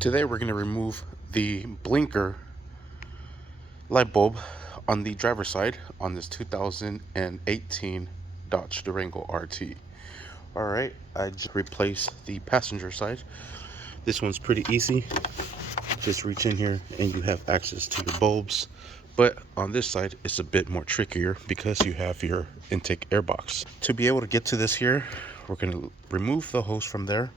Today we're going to remove the blinker light bulb on the driver's side on this 2018 Dodge Durango RT. Alright, I just replaced the passenger side. This one's pretty easy. Just reach in here and you have access to your bulbs. But on this side, it's a bit more trickier because you have your intake air box. To be able to get to this here, we're going to remove the hose from there.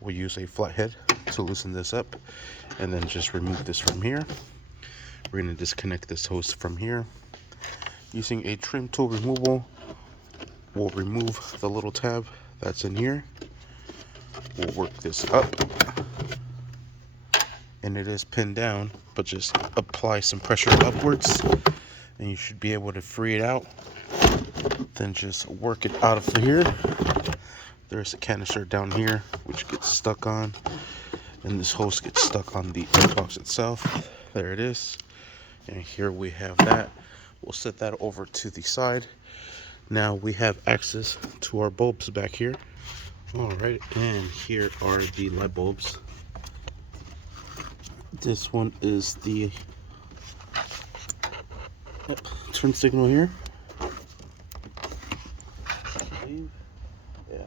We'll use a flathead to loosen this up and then just remove this from here. We're going to disconnect this hose from here. Using a trim tool removal, we'll remove the little tab that's in here. We'll work this up. And it is pinned down, but just apply some pressure upwards and you should be able to free it out. Then just work it out of here. There's a canister down here which gets stuck on, and this hose gets stuck on the airbox itself. There it is. And here we have that. We'll set that over to the side. Now we have access to our bulbs back here. Alright, and here are the light bulbs. This one is the turn signal here. Yeah.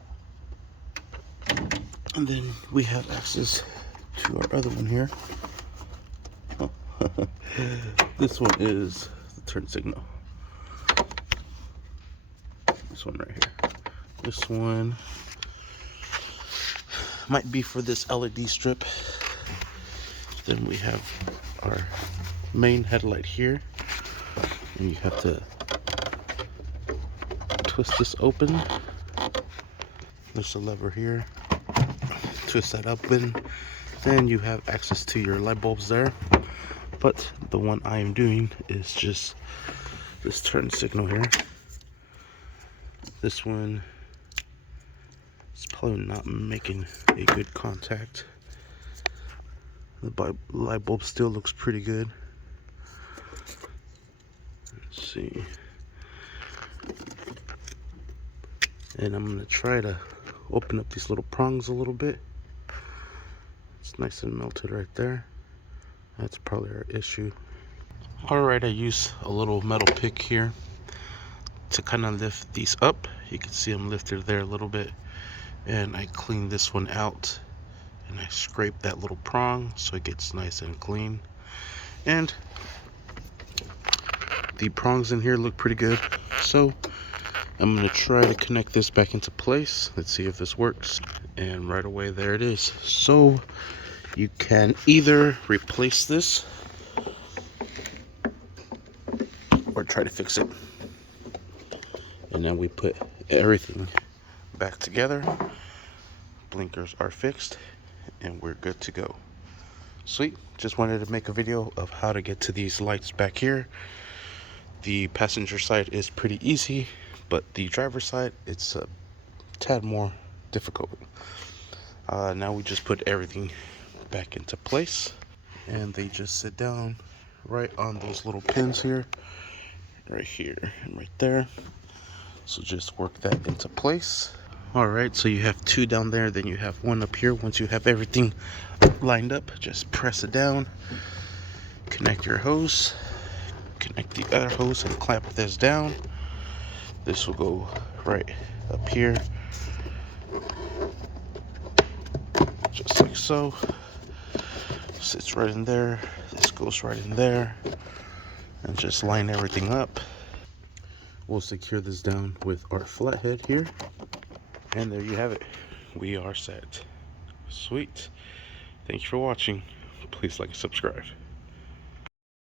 And then we have access to our other one here. Oh. This one is the turn signal. This one right here. This one might be for this LED strip. Then we have our main headlight here, and you have to twist this open. There's a lever here, twist that open, then you have access to your light bulbs there. But the one I am doing is just this turn signal here. This one is probably not making a good contact. The light bulb still looks pretty good. Let's see. And I'm going to try to open up these little prongs a little bit. It's nice and melted right there. That's probably our issue. Alright, I use a little metal pick here to kind of lift these up. You can see them lifted there a little bit. And I clean this one out. And I scrape that little prong so it gets nice and clean. And the prongs in here look pretty good. So I'm going to try to connect this back into place. Let's see if this works. And right away, there it is. So you can either replace this or try to fix it. And then we put everything back together. Blinkers are fixed and we're good to go. Sweet. Just wanted to make a video of how to get to these lights back here. The passenger side is pretty easy, but the driver's side, it's a tad more difficult. Now we just put everything back into place, and they just sit down right on those little pins here, right here and right there. So just work that into place. Alright, so you have two down there, then you have one up here. Once you have everything lined up, just press it down, connect your hose, connect the other hose and clamp this down. This will go right up here, just like so. Sits right in there. This goes right in there, and just line everything up. We'll secure this down with our flathead here, and there you have it. We are set. Sweet. Thank you for watching. Please like and subscribe.